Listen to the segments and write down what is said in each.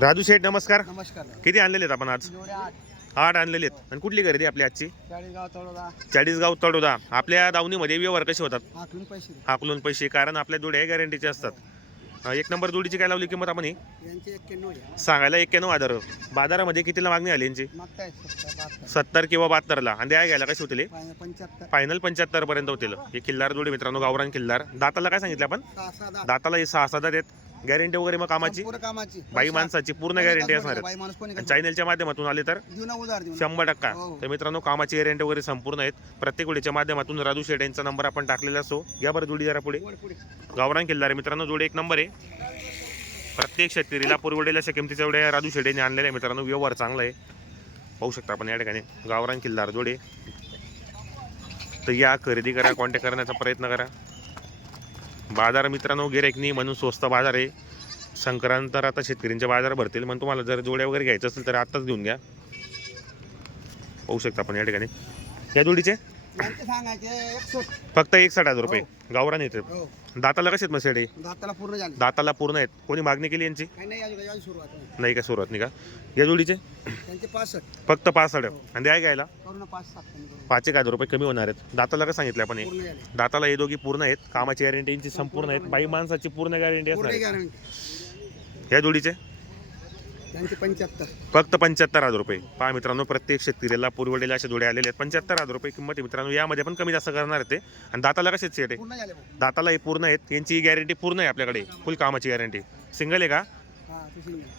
राजू शेठ नमस्कार. नमस्कार. किती आणलेले आहेत आपण आज? आठ. आणलेले आहेत. आणि कुठली खरेदी आपली आजची? चाळीसगाव तळोदा. चाळीसगाव तडोदा आपल्या दावणीमध्ये व्यवहार कसे होतात? हाकलून पैसे. दे. हाकलून पैसे कारण आपल्या जोड्या गॅरंटीचे असतात. एक नंबर जोडीची काय लावली किंमत आपण ही? यांचे एक्क्याण्णव आहे. सांगायला एक्क्याण्णव हजार. बाजारामध्ये कितीला मागणी आली यांची? मागताय सत्तर बहात्तर. सत्तर किंवा बहात्तरला. आणि द्या घ्यायला कशी होतील पाय- पंच्याहत्तर. फायनल पंच्याहत्तर पर्यंत होतील. हे किल्लार जोडी मित्रांनो गावरान किल्लार दाताला काय सांगितलं आपण? सहा सहा दहा दाताला हे सहा सात आहेत. गॅरंटी वगैरे मग कामाची? पूर्ण कामाची. बाई माणसाची पूर्ण गॅरंटी असणार आहेत बाई माणूस कोणी आणि चॅनलच्या माध्यमातून आले तर? देऊ ना उधार देऊ ना. शंभर टक्का. हो. तर मित्रांनो कामाची गॅरंटी वगैरे संपूर्ण आहेत. प्रत्येक वेळेच्या माध्यमातून राजू शेड यांचा नंबर आपण टाकलेला असो घ्या बरं जोडी जरा पुढे. वर पुढे. गावरान किल्लार मित्रांनो जोडी एक नंबर आहे. प्रत्येक शेतकरीला पुरवडेल अशा किमतीच्या एवढ्या राजू शेड यांनी आणलेल्या आहे मित्रांनो व्यवहार चांगला आहे. पाहू शकता आपण या ठिकाणी. गावरान किल्लार जोडे. तर या खरेदी करा कॉन्टॅक्ट करण्याचा प्रयत्न करा. बाजार मित्रांनो गिरेक नाही म्हणून स्वस्त बाजार आहे. संक्रांत तर आता शेतकऱ्यांचे बाजार भरतील म्हणून तुम्हाला जर जोड्या वगैरे घ्यायचं असेल तर आत्ताच घेऊन घ्या. पाहू शकता आपण या ठिकाणी. या जोडीचे? यांचे सांगायचे एकशे फक्त एक साठ हजार रुपये. गावरान येते हो. दाताला कसे आहेत मग शेडे? दाताला पूर्ण झाले. दाताला पूर्ण आहेत. कोणी मागणी केली यांची? काही नाही अजून अजून सुरुवात नाही. नाही का सुरुवात? नाही का? या जोडीचे? त्यांचे पासष्ट. फक्त पाच साड्या आणि द्याय घ्यायला. पाच सात कमी करू. पाच एक हजार रुपये कमी होणार आहेत. दाताला का सांगितलं आपण हे? पूर्ण झाले. दाताला हे दोघी पूर्ण आहेत. कामाची गॅरंटी यांची संपूर्ण आहेत. बाई माणसाची पूर्ण गॅरंटी असणार पूर्ण आहे. गॅरंटी या जोडीचे? त्यांचे पंच्याहत्तर. फक्त पंच्याहत्तर हजार रुपये. पहा मित्रांनो प्रत्येक शेतकऱ्याला पुरवडेला असे जोडे आलेले आहेत. पंच्याहत्तर हजार रुपये किंमत आहे मित्रांनो. यामध्ये पण कमी जास्त करणार ते. आणि दाताला कसेच सेट आहे पूर्ण झाले भाऊ. दाताला हे पूर्ण आहेत. यांची गॅरंटी पूर्ण आहे आपल्याकडे. फुल कामाची गॅरंटी सिंगल आहे का? हा.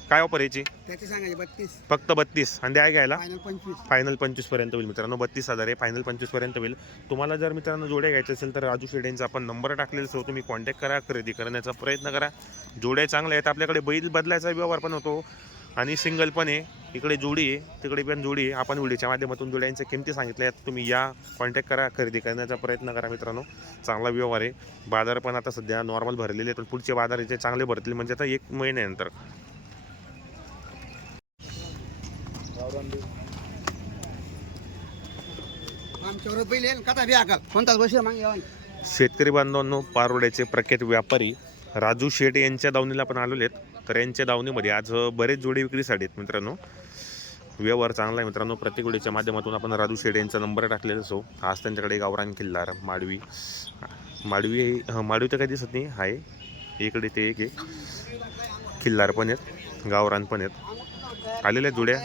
काय ऑफर याची? त्याचे सांगायचे बत्तीस. फक्त बत्तीस. आणि द्याय घ्यायला. फायनल पंचवीस. फायनल पर्यंत होईल मित्रांनो. बत्तीस हजार आहे. फायनल पंचवीसपर्यंत होईल. तुम्हाला जर मित्रांनो जोड्या घ्यायचे असेल तर राजू शेडेंचा आपण नंबर टाकलेला असतो. तुम्ही कॉन्टॅक्ट करा. खरेदी करण्याचा प्रयत्न करा. जोड्या चांगल्या आहेत. आपल्याकडे बैल बदलायचा व्यवहार पण होतो. आणि सिंगल पण आहे. इकडे जोडी आहे तिकडे पण जोडी आहे. आपण व्हिडिओच्या माध्यमातून जोड्यांच्या किमती सांगितल्या आहेत. तुम्ही या कॉन्टॅक्ट करा खरेदी करण्याचा प्रयत्न करा मित्रांनो. चांगला व्यवहार आहे. बाजार पण आता सध्या नॉर्मल भरलेले आहेत. पण पुढचे बाजार याचे चांगले भरतील म्हणजे आता एक महिन्यानंतर. शेतकरी बांधवांनो पारोड्याचे प्रख्यात व्यापारी राजू शेठ यांच्या दावणीला पण आलेले आहेत. तर यांच्या दावणीमध्ये आज बरेच जोडी विक्रीसाठी आहेत मित्रांनो. व्यवहार चांगला आहे मित्रांनो. प्रत्येक वेळेच्या माध्यमातून आपण राजू शेड यांचा नंबर टाकलेला असो. आज त्यांच्याकडे गावरान किल्लार माडवी. माडवी माडवी तर काही दिसत नाही आहे. इकडे ते एक आहे. किल्लार पण आहेत गावरान पण आहेत. आलेल्या आहेत जोड्या.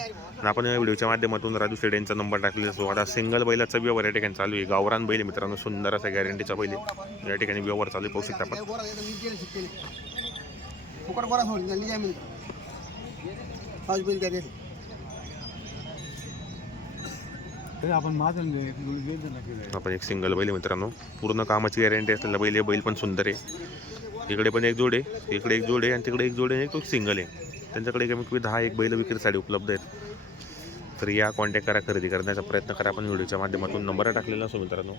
आपण या व्हिडिओच्या माध्यमातून राजू शेड यांचा नंबर टाकलेला असो. आता सिंगल बैलाचा व्यवहार या ठिकाणी चालू आहे. गावरान बैल आहे मित्रांनो. सुंदर असा गॅरंटीचा बैल आहे. या ठिकाणी व्यवहार चालू पाहू शकता आपण. फुकट गोरा सोडून लिजा मिळते. पाच बैल त्याचे. आपण एक सिंगल बैल आहे मित्रांनो. पूर्ण कामाची गॅरंटी असलेला बैल आहे बैल पण सुंदर आहे. इकडे पण एक जोड आहे इकडे एक जोड आहे आणि तिकडे एक जोड आहे तो सिंगल आहे. त्यांच्याकडे कमीत कमी दहा एक बैल विक्रीसाठी उपलब्ध आहेत. तर या कॉन्टॅक्ट करा खरेदी करण्याचा प्रयत्न करा. आपण व्हिडिओच्या माध्यमातून नंबर टाकलेला असो मित्रांनो.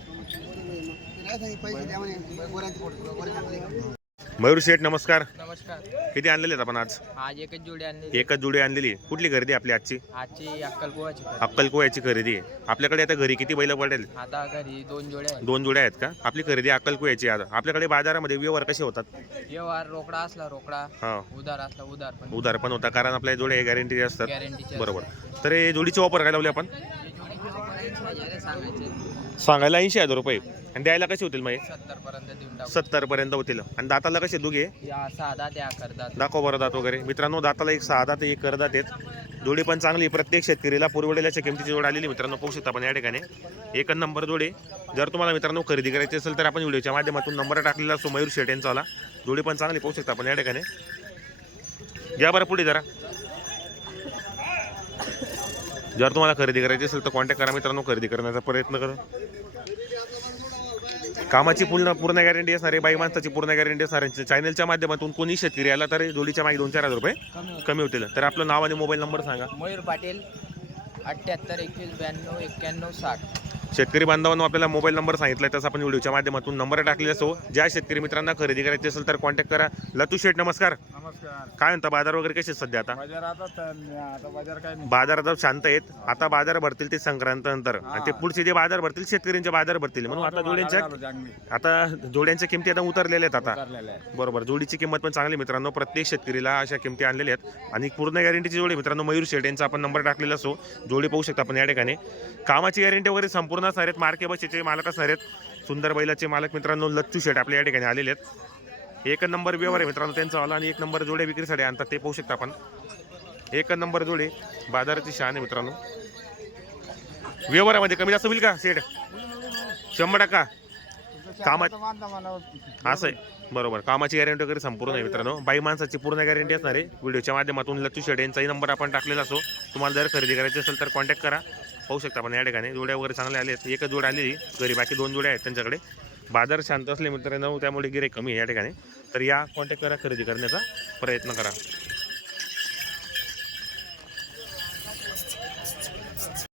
मयूर शेठ नमस्कार. नमस्कार. किती आणलेले आहेत आपण आज? आज एकच जोडी आणली एकच जोडी आणलेली. कुठली खरेदी आपली आजची? आजची अक्कलकोवाची खरेदी. अक्कलकोयाची खरेदी आहे. आपल्याकडे आता घरी किती बैल पडेल आता घरी दोन जोड्या आहेत. दोन जोड्या आहेत का? आपली खरेदी अक्कलकोयाची आहे आता आपल्याकडे बाजारामध्ये व्यवहार कसे होतात? व्यवहार रोकडा असला रोकडा हा. उधार असला उधार पण. उधार पण होता कारण आपल्या जोड्या गॅरंटी असतात. बरोबर. तर हे जोडीची ऑफर काय लावली आपण? सांगायला ऐंशी हजार रुपये. आणि द्यायला कसे होतील मग सत्तर पर्यंत होतील. आणि दाताला कसे दुगे दाखव बरं दात वगैरे. मित्रांनो दाताला एक सहा दात एक करदात आहेत. जोडी पण चांगली प्रत्येक शेतकरीला पुरवडेल्याच्या किमतीची जोड आलेली मित्रांनो पाहू शकता आपण या ठिकाणी. एक नंबर जोडी. जर तुम्हाला मित्रांनो खरेदी करायची असेल तर आपण व्हिडिओच्या माध्यमातून नंबर टाकलेला असतो मयूर शेट यांचा जोडी पण चांगली पाहू शकता आपण या ठिकाणी. घ्या बरं पुढे जरा. जर तुम्हाला खरेदी करायची असेल तर कॉन्टॅक्ट करा मित्रांनो खरेदी करण्याचा प्रयत्न करा. कामाची पूर्ण पूर्ण गॅरंटी असणार आहे बाई माणसाची पूर्ण गॅरंटी असणार आहे. चॅनलच्या माध्यमातून कोणी शेतकरी आला तर जोडीच्या मागे दोन चार हजार रुपये कमी होतील. तर आपलं नाव आणि मोबाईल नंबर सांगा. मयूर पाटील अठ्ठ्याहत्तर एकवीस ब्याण्णव एक्क्याण्णव साठ. शेतकरी बांधवांनो आपल्याला मोबाईल नंबर सांगितला तसं आपण व्हिडिओच्या माध्यमातून नंबर टाकलेला असो ज्या शेतकरी मित्रांना खरेदी करायची असेल तर कॉन्टॅक्ट करा. लतू शेठ नमस्कार. नमस्कार. काय म्हणता बाजार वगैरे कसे आहेत सध्या आता? बाजार आता बाजार काय नाही. बाजार आता शांत आहेत. आता बाजार भरतील ते संक्रांत नंतर. आणि ते पुढचे जे बाजार भरतील शेतकऱ्यांचे बाजार भरतील. म्हणून आता जोड्यांच्या आता जोड्यांच्या किमती आता उतरलेल्या आहेत आता. उतरलेलं आहे बरोबर. जोडीची किंमत पण चांगली मित्रांनो. प्रत्येक शेतकरीला अशा किमती आणलेल्या आहेत. आणि पूर्ण गॅरंटीची जोडी मित्रांनो. मयूर शेट यांचा आपण नंबर टाकलेला असो. जोडी पाहू शकता आपण या ठिकाणी. कामाची गॅरंटी वगैरे संपूर्ण असणार आहेत. मार्के बशीचे मालक असणार आहेत. सुंदर बैलाचे मालक मित्रांनो लच्चू शेट आपल्या या ठिकाणी आलेले आहेत. एक नंबर व्यवहार आहे मित्रांनो त्यांचा वाला आणि एक नंबर जोडे विक्रीसाठी आणतात ते पाहू शकता आपण. एक नंबर जोडे बाजाराची शान आहे मित्रांनो. व्यवहारामध्ये कमी जास्त होईल का सेट शंभर टक्का. कामा असं आहे. बरोबर. कामाची गॅरंटी वगैरे संपूर्ण आहे मित्रांनो. बाई माणसाची पूर्ण गॅरंटी असणार आहे. व्हिडिओच्या माध्यमातून लच्चू शेड यांचाही नंबर आपण टाकलेला असो. तुम्हाला जर खरेदी करायची असेल तर कॉन्टॅक्ट करा. पाहू शकता आपण या ठिकाणी. जोड्या वगैरे चांगले आले आहेत एकच जोड आलेली. घरी बाकी दोन जोड्या आहेत त्यांच्याकडे. बाजार शांत असले मित्रांनो त्यामुळे गिरे कमी आहे या ठिकाणी. तर या कॉन्टॅक्ट करा खरेदी करण्याचा प्रयत्न करा.